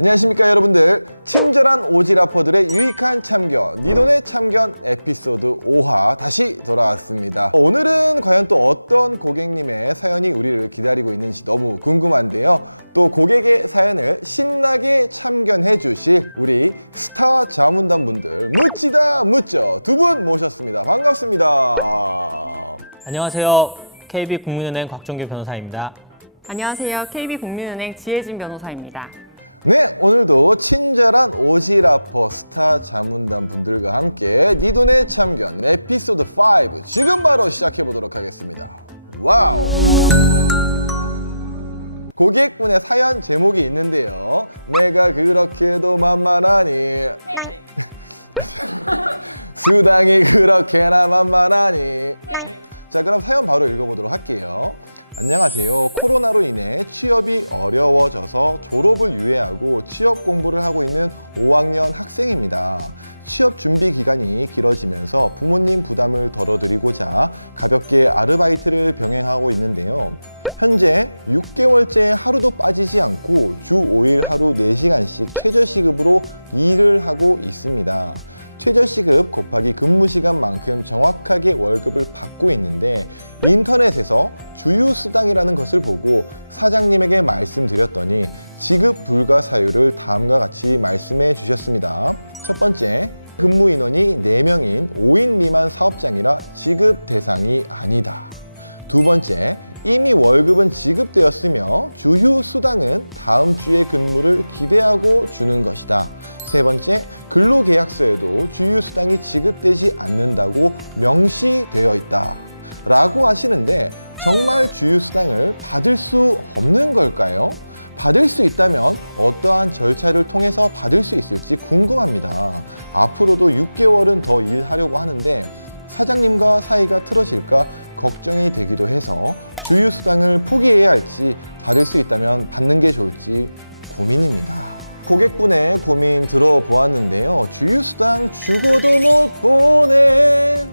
안녕하십니까 여러분들. 친절한 오지라퍼들의 유익한 참견, 니 돈의 참견 에피소드 5화 다시 돌아왔습니다. 오늘은 과연 또 어떤 고객님의 사연이 우리를 기다리고 있는지 너무 궁금한데요. 또 고객의 사연을 신나게 참견해 주실 우리 스타 자문단 분들 묻지다 묻죠 두 분 모셨습니다. 반갑습니다. 안녕하세요. KB국민은행 곽종규 변호사입니다. 안녕하세요. KB국민은행 지혜진 변호사입니다. 네, 오늘도 친절한 오지라퍼 스타 자문단 분들과 함께 니 돈의 참견 에피소드 5 지금 바로 시작해 보도록 하겠습니다. 와우! 고객분의 사연 제목이 있는데요. 내가 그렇게도 만만하니 수당이 그렇게나 만만하니. 자, 그럼 사연 바로 읽어보도록 할게요. 안녕하세요. 코로나로 인해 취업이 어려워져서 졸업을 유예하고 취업 공부를 하고 있는 5학년 학생입니다. 취업 준비 기간이 길어지면서 부모님 부담을 덜어드리고자 가볍게 아르바이트를 병행하고 있는데요. 현재 6개월째 하루도 빠지지 않고 주 5일 하루 4시간씩 최저시급으로 일을 하고 있습니다. 최저시급 곱하기 근무시간만큼 정확하게 월급을 받고 있는데 인터넷에서 주유수당이라는 것을 보고 사장님에게 말씀드렸더니 지급 불가 사유를 다음과 같이 말씀해 주셨습니다. 첫 번째, 근무 인원이 4명인 5인 미만 사업장이라 지급 대상이 아니다. 두 번째, 이미 월급은 지급되었으며 주휴수당은 다음 주의 근무를 기대하고 주는 것이다. 세 번째, 근로계약서에도 주휴수당이 지급되지 않는다고 명시되어 있다. 라고 하시는데 정말 주휴수당을 받을 수 없는 걸까요? 받을 수 있다면 어떠한 절차를 통해서 받을 수 있을지 궁금합니다. 앞으로도 6개월은 더 일하려고 하는데 사장님과 사이가 틀어질까 걱정이 되기도 해서 주휴수당을 포기해야 할지 받을 수 있다면 받는 게 좋을지 고민입니다. 고객분의 고민 들어보았는데요. 주휴수당 주고도 못 보내.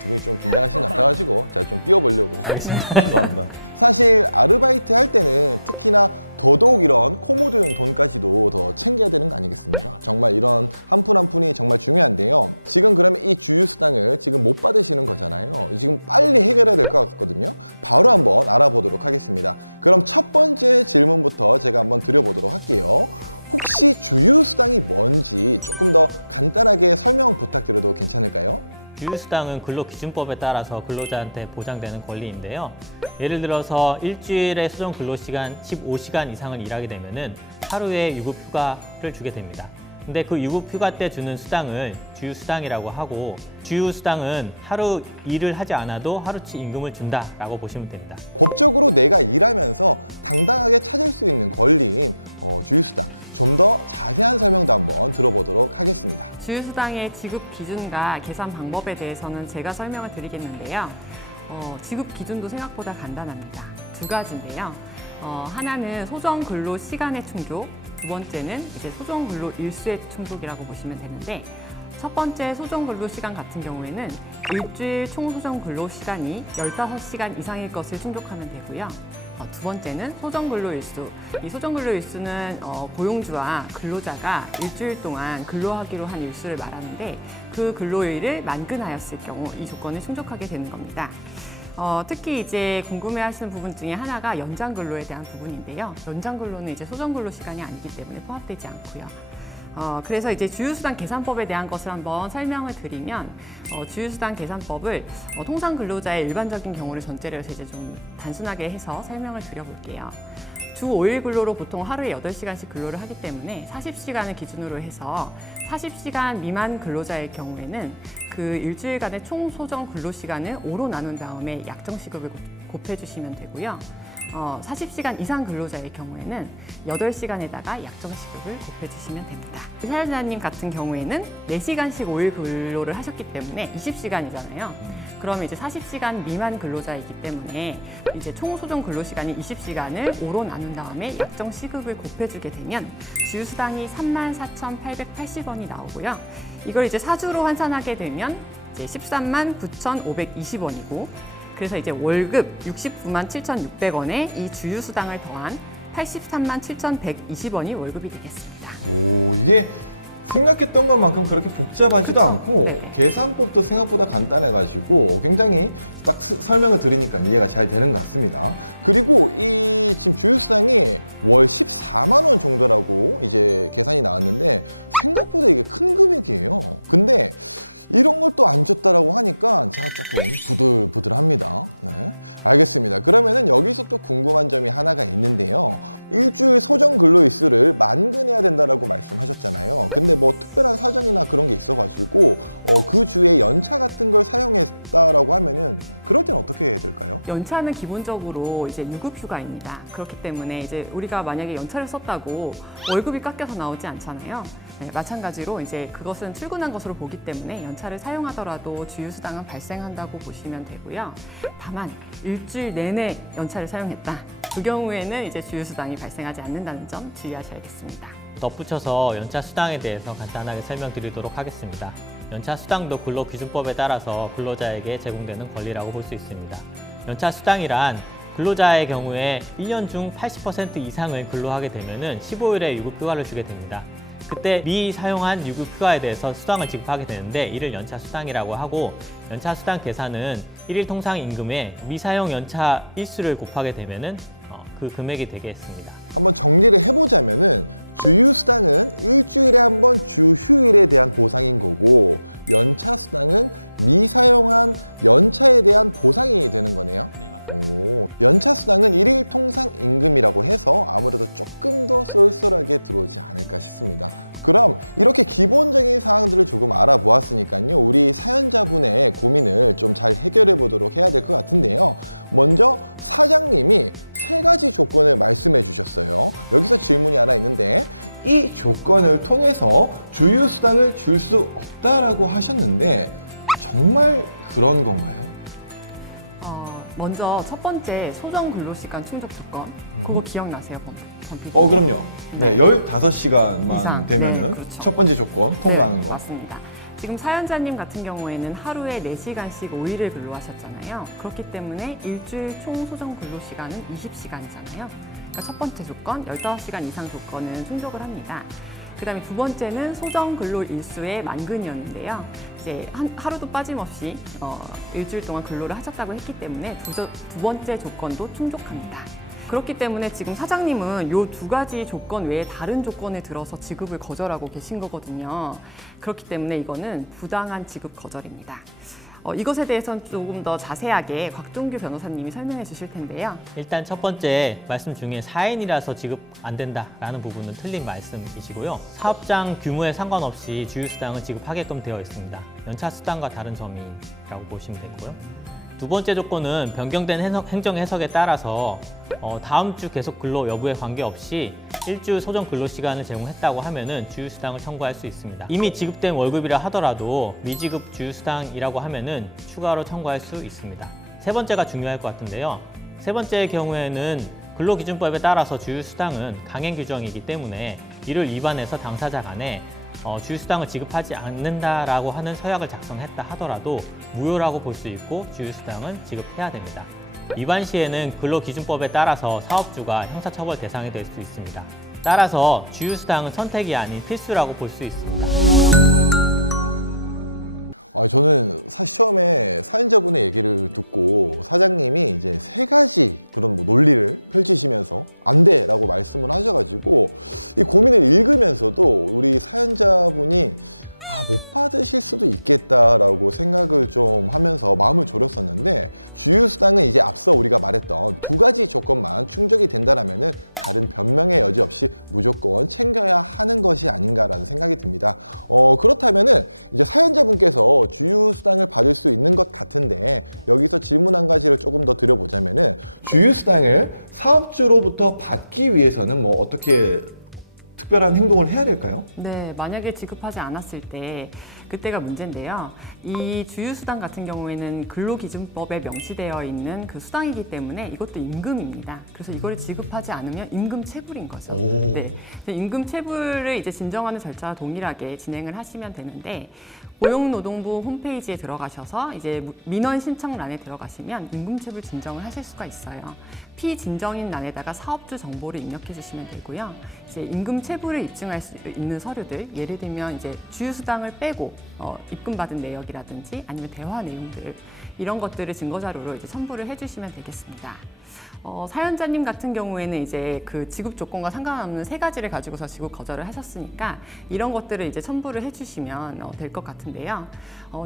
두 분이 좀 긴장하신 것 같아가지고 제가 좀 띄워보려고 하겠습니다. 죄송합니다. 사실 아르바이트 할 때는 특히나 더더욱 이런 코 묻은 돈까지도 더 챙겨야 되는 거 아니겠습니까? 정말 이런 한 푼 한 푼이 정말 중요한데요. 지금 그러면 이 주휴수당을 지금 못 받으시는 거잖아요. 지금 빨리 해결해야 될 것 같거든요. 바로 한번 알아보도록 하겠습니다. 그럼 첫 번째 질문부터 제가 한번 드려보도록 할게요. 혹시 주휴수당이 뭔지 조금 더 간단하게 설명 부탁드려도 괜찮을까요? 주휴수당은 근로기준법에 따라서 근로자한테 보장되는 권리인데요. 예를 들어서 일주일에 수정 근로시간 15시간 이상을 일하게 되면은 하루에 유급휴가를 주게 됩니다. 근데 그 유급휴가 때 주는 수당을 주휴수당이라고 하고, 주휴수당은 하루 일을 하지 않아도 하루치 임금을 준다라고 보시면 됩니다. 법적으로 내가 일하면서 당당하게 찾을 수 있는 권리인 주휴수당, 좀 더 자세한 설명도 한번 들어보도록 하겠습니다. 주휴수당의 지급 기준과 계산 방법에 대해서는 제가 설명을 드리겠는데요. 지급 기준도 생각보다 간단합니다. 두 가지인데요. 하나는 소정 근로 시간의 충족, 두 번째는 이제 소정 근로 일수의 충족이라고 보시면 되는데, 첫 번째 소정 근로 시간 같은 경우에는 일주일 총 소정 근로 시간이 15시간 이상일 것을 충족하면 되고요. 두 번째는 소정 근로 일수. 이 소정 근로 일수는 고용주와 근로자가 일주일 동안 근로하기로 한 일수를 말하는데, 그 근로일을 만근하였을 경우 이 조건을 충족하게 되는 겁니다. 특히 이제 궁금해하시는 부분 중에 하나가 연장 근로에 대한 부분인데요. 연장 근로는 이제 소정 근로 시간이 아니기 때문에 포함되지 않고요. 그래서 이제 주휴수당 계산법에 대한 것을 한번 설명을 드리면, 주휴수당 계산법을 통상 근로자의 일반적인 경우를 전제로 해서 이제 좀 단순하게 해서 설명을 드려볼게요. 주 5일 근로로 보통 하루에 8시간씩 근로를 하기 때문에 40시간을 기준으로 해서 40시간 미만 근로자의 경우에는 그 일주일간의 총 소정 근로 시간을 5로 나눈 다음에 약정시급을 곱해주시면 되고요. 40시간 이상 근로자의 경우에는 8시간에다가 약정시급을 곱해주시면 됩니다. 사연자님 같은 경우에는 4시간씩 5일 근로를 하셨기 때문에 20시간이잖아요. 그러면 이제 40시간 미만 근로자이기 때문에 이제 총 소정 근로 시간이 20시간을 5로 나눈 다음에 약정 시급을 곱해주게 되면 주휴수당이 34,880원이 나오고요. 이걸 이제 사주로 환산하게 되면 이제 139,520원이고, 그래서 이제 월급 69만 7,600원에 이 주휴수당을 더한 83만 7,120원이 월급이 되겠습니다. 오, 이게 생각했던 것만큼 그렇게 복잡하지도 않고 네. 계산법도 생각보다 간단해가지고 굉장히 딱 설명을 들으니까 이해가 잘 되는 것 같습니다. 그리고 이 지금 주휴수당이 월 14만 원 정도라고 이제 계산이 나왔는데 생각보다 이게 큰 금액이에요. 근데 이런 걸 또 안 줬다라고 하니까 제가 조금 부들부들합니다. 네, 알겠습니다. 그러면은 여기서 또 궁금한 점이 하나가 있는데요. 일주일 소정 근로일수를 만근해야 된다라고 말씀하셨잖아요. 근데 뭐 특별한 사정이나 그런 게 있어가지고 그 주에 연차 같은 걸 사용했다라고 하면은 그럴 때는 어떻게 해야 될까요? 연차는 기본적으로 이제 유급휴가입니다. 그렇기 때문에 이제 우리가 만약에 연차를 썼다고 월급이 깎여서 나오지 않잖아요. 네, 마찬가지로 이제 그것은 출근한 것으로 보기 때문에 연차를 사용하더라도 주휴수당은 발생한다고 보시면 되고요. 다만 일주일 내내 연차를 사용했다. 그 경우에는 이제 주휴수당이 발생하지 않는다는 점 주의하셔야겠습니다. 덧붙여서 연차 수당에 대해서 간단하게 설명드리도록 하겠습니다. 연차 수당도 근로기준법에 따라서 근로자에게 제공되는 권리라고 볼 수 있습니다. 연차 수당이란 근로자의 경우에 1년 중 80% 이상을 근로하게 되면 15일의 유급휴가를 주게 됩니다. 그때 미사용한 유급휴가에 대해서 수당을 지급하게 되는데 이를 연차 수당이라고 하고, 연차 수당 계산은 일일 통상 임금에 미사용 연차 일수를 곱하게 되면은 그 금액이 되겠습니다. 한번 정리를 해보자면은 주휴수당은 일주일에 한 번 주휴일에 대한 보상인 거고, 연차수당은 미사용한 연차에 대한 보상이 되는 거네요. 네, 맞습니다. 오, 연차수당은 일일 통상 임금이라고 해서 아무래도 조금 더 쏠쏠하게 들어오지 않을까 싶습니다. 그럼 이렇게 기본적인 사항들을 조금 알아보았으니까요, 우리 사연자분의 고민을 좀 잘 해결해 보도록 해야 될 것 같은데요. 먼저 사장님이 3가지 조건을 말씀해 주셨어요. 여기서 질문이 하나 있는데, 이 조건을 통해서 주휴수당을 줄 수 없다라고 하셨는데 정말 그런 건가요? 먼저 첫 번째 소정 근로시간 충족 조건, 그거 기억나세요, 범피디? 그럼요. 네, 15시간만 이상. 되면은 네, 그렇죠. 첫 번째 조건 통과하는 네, 거. 맞습니다. 지금 사연자님 같은 경우에는 하루에 4시간씩 5일을 근로하셨잖아요. 그렇기 때문에 일주일 총 소정 근로시간은 20시간이잖아요. 그러니까 첫 번째 조건, 15시간 이상 조건은 충족을 합니다. 그 다음에 두 번째는 소정 근로 일수의 만근이었는데요. 이제 하루도 빠짐없이 일주일 동안 근로를 하셨다고 했기 때문에 두 번째 조건도 충족합니다. 그렇기 때문에 지금 사장님은 이 2가지 조건 외에 다른 조건에 들어서 지급을 거절하고 계신 거거든요. 그렇기 때문에 이거는 부당한 지급 거절입니다. 이것에 대해서는 조금 더 자세하게 곽종규 변호사님이 설명해 주실 텐데요. 일단 첫 번째 말씀 중에 4인이라서 지급 안 된다라는 부분은 틀린 말씀이시고요. 사업장 규모에 상관없이 주휴수당을 지급하게끔 되어 있습니다. 연차 수당과 다른 점이라고 보시면 되고요. 두 번째 조건은 변경된 행정 해석에 따라서 다음 주 계속 근로 여부에 관계없이 일주 소정 근로 시간을 제공했다고 하면은 주휴수당을 청구할 수 있습니다. 이미 지급된 월급이라 하더라도 미지급 주휴수당이라고 하면은 추가로 청구할 수 있습니다. 세 번째가 중요할 것 같은데요. 세 번째의 경우에는 근로기준법에 따라서 주휴수당은 강행 규정이기 때문에 이를 위반해서 당사자 간에 주휴수당을 지급하지 않는다라고 하는 서약을 작성했다 하더라도 무효라고 볼 수 있고 주휴수당은 지급해야 됩니다. 위반 시에는 근로기준법에 따라서 사업주가 형사처벌 대상이 될 수 있습니다. 따라서 주휴수당은 선택이 아닌 필수라고 볼 수 있습니다. 저는 사실 처음에 사연자분의 얘기를 듣고 사장님이 이제 3가지 그런 뭐 논리를 펼치시면서 안 돼라고 말씀을 하셔가지고 이 고민을 읽으면서도 우리 사연자분이 못 받으실 수도 있겠다라고 생각을 좀 하면서 마음을 졸였었는데, 주휴수당은 이제 앞서 우리가 말했던 2가지 조건만 충족이 된다라면은 다른 변명의 여지 없이 무조건 챙겨야 하는 것이 아닌가라는 생각이 듭니다. 그렇다면은 이제 사연자분께서 주휴수당을 받을 수 있는 것 같은데, 여기서 질문 한 가지를 조금 더 드려보자면은 주휴수당을 사업주로부터 받기 위해서는 뭐 어떻게 특별한 행동을 해야 될까요? 네, 만약에 지급하지 않았을 때 그때가 문제인데요. 이 주휴수당 같은 경우에는 근로기준법에 명시되어 있는 그 수당이기 때문에 이것도 임금입니다. 그래서 이걸 지급하지 않으면 임금 체불인 거죠. 오. 네. 임금 체불을 이제 진정하는 절차와 동일하게 진행을 하시면 되는데, 고용노동부 홈페이지에 들어가셔서 이제 민원 신청란에 들어가시면 임금체불 진정을 하실 수가 있어요. 피진정인 란에다가 사업주 정보를 입력해 주시면 되고요. 이제 임금체불을 입증할 수 있는 서류들, 예를 들면 이제 주휴수당을 빼고 입금받은 내역이라든지 아니면 대화 내용들, 이런 것들을 증거자료로 이제 첨부를 해주시면 되겠습니다. 사연자님 같은 경우에는 이제 그 지급 조건과 상관없는 3가지를 가지고서 지급 거절을 하셨으니까 이런 것들을 이제 첨부를 해주시면 될 것 같은데요.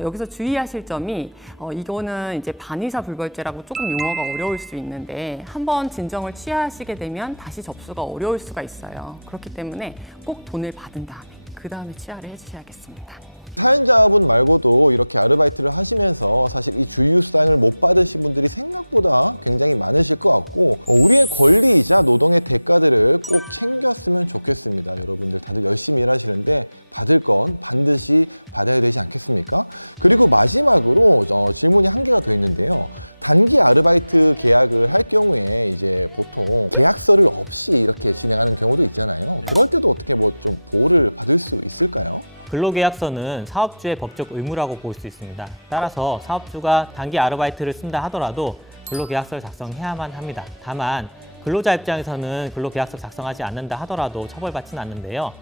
여기서 주의하실 점이 이거는 이제 반의사 불벌죄라고 조금 용어가 어려울 수 있는데, 한번 진정을 취하시게 되면 다시 접수가 어려울 수가 있어요. 그렇기 때문에 꼭 돈을 받은 다음에 그 다음에 취하를 해주셔야겠습니다. 사연자분 말고도 이렇게 아르바이트를 하시면서 사실 이 주휴수당을 못 받으신 분들이 생각보다 굉장히 많으실 것 같고, 우리의 권리이자 노동의 대가들을 꼭 챙겼으면 좋겠습니다. 여러분들 다들 열심히 일하시는데 받을 건 반드시 받아야 되지 않겠습니까? 그리고 마지막으로 질문이 한 개가 더 있는데요. 단기 아르바이트 계약을 할 경우에 이제 보통 계약서를 없이 이렇게 진행하는 경우도 있잖아요. 그럴 때도 어떻게 뭐 좀 보호를 받을 수 있을까요? 근로계약서는 사업주의 법적 의무라고 볼 수 있습니다. 따라서 사업주가 단기 아르바이트를 쓴다 하더라도 근로계약서를 작성해야만 합니다. 다만 근로자 입장에서는 근로계약서 작성하지 않는다 하더라도 처벌받지는 않는데요.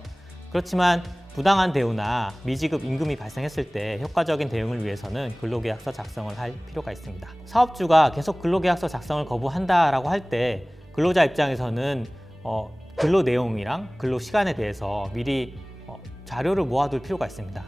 그렇지만 부당한 대우나 미지급 임금이 발생했을 때 효과적인 대응을 위해서는 근로계약서 작성을 할 필요가 있습니다. 사업주가 계속 근로계약서 작성을 거부한다라고 할 때 근로자 입장에서는 근로 내용이랑 근로 시간에 대해서 미리 자료를 모아둘 필요가 있습니다.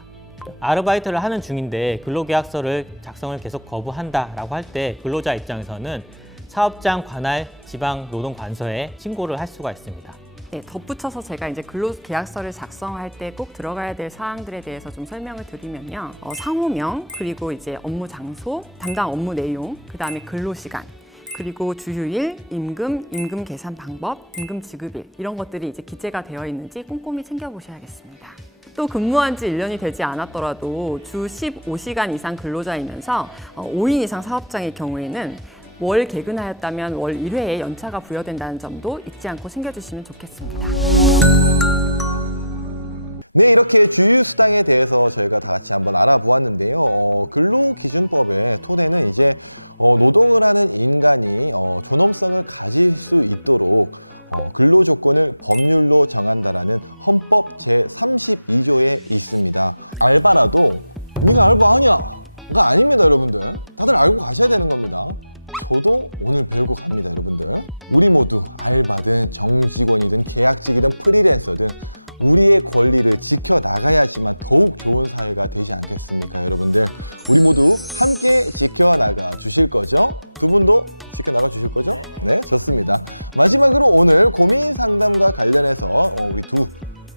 아르바이트를 하는 중인데 근로계약서를 작성을 계속 거부한다라고 할 때 근로자 입장에서는 사업장 관할 지방노동관서에 신고를 할 수가 있습니다. 네, 덧붙여서 제가 이제 근로계약서를 작성할 때 꼭 들어가야 될 사항들에 대해서 좀 설명을 드리면요. 상호명, 그리고 이제 업무 장소, 담당 업무 내용, 그 다음에 근로시간, 그리고 주휴일, 임금 계산 방법, 임금 지급일, 이런 것들이 이제 기재가 되어 있는지 꼼꼼히 챙겨보셔야겠습니다. 또 근무한 지 1년이 되지 않았더라도 주 15시간 이상 근로자이면서 5인 이상 사업장의 경우에는 월 개근하였다면 월 1회에 연차가 부여된다는 점도 잊지 않고 챙겨주시면 좋겠습니다. 네, 이렇게 주휴수당에 대해서 저희가 다 같이 한번 알아보았는데요. 근로기준법의 토대는 이제 노동을 하는 인간이 존엄성을 가질 수 있도록 근로조건을 법률로 정한다라는 헌법 제32조에 있습니다. 알바라도 네가 알바 아니야? 가 아닙니다, 여러분들. 다들 알고 가셔야 되는 겁니다. 저도 오늘 배우고 갑니다, 여러분들. 우리 모두 알바든 정직원이든 계약직이든 프리랜서든 우리의 권리를 지켜나가야지만 더욱 좋은 사회가 되지 않겠습니까, 여러분들? 우리 모두 함께 지켜나가 주실 거죠? 두 분도 지켜나가 주실 거죠? 네, 좋습니다. 마지막으로 오늘 고민 상담과 관련해서 우리 두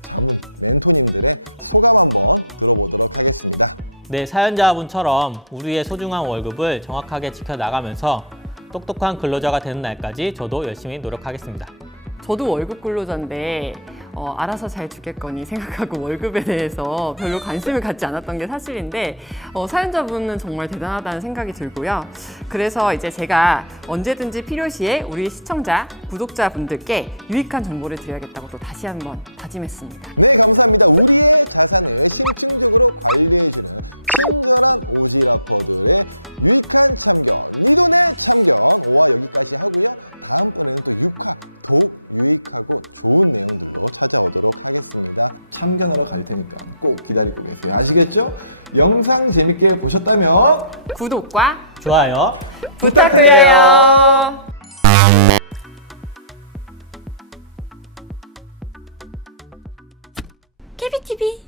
자문 멘토님들의 소감 한번 들어보도록 하겠습니다. 네, 사연자분처럼 우리의 소중한 월급을 정확하게 지켜나가면서 똑똑한 근로자가 되는 날까지 저도 열심히 노력하겠습니다. 저도 월급 근로자인데 알아서 잘 주겠거니 생각하고 월급에 대해서 별로 관심을 갖지 않았던 게 사실인데, 사연자분은 정말 대단하다는 생각이 들고요. 그래서 이제 제가 언제든지 필요시에 우리 시청자, 구독자분들께 유익한 정보를 드려야겠다고 또 다시 한번 다짐했습니다. 네, 감사합니다. 우리의 자산을 심층적으로 관리해주는 친절한 오지라퍼들의 유익한 참견, 니 돈의 참견 5화 여기까지 하고요. 다음번에는 또 6화 더욱 유익하고 좋은 내용들로 찾아오도록 하겠습니다. 참견하러 갈 테니까 꼭 기다리고 계세요. 아시겠죠? 영상 재밌게 보셨다면 구독과 좋아요 부탁드려요. 케비TV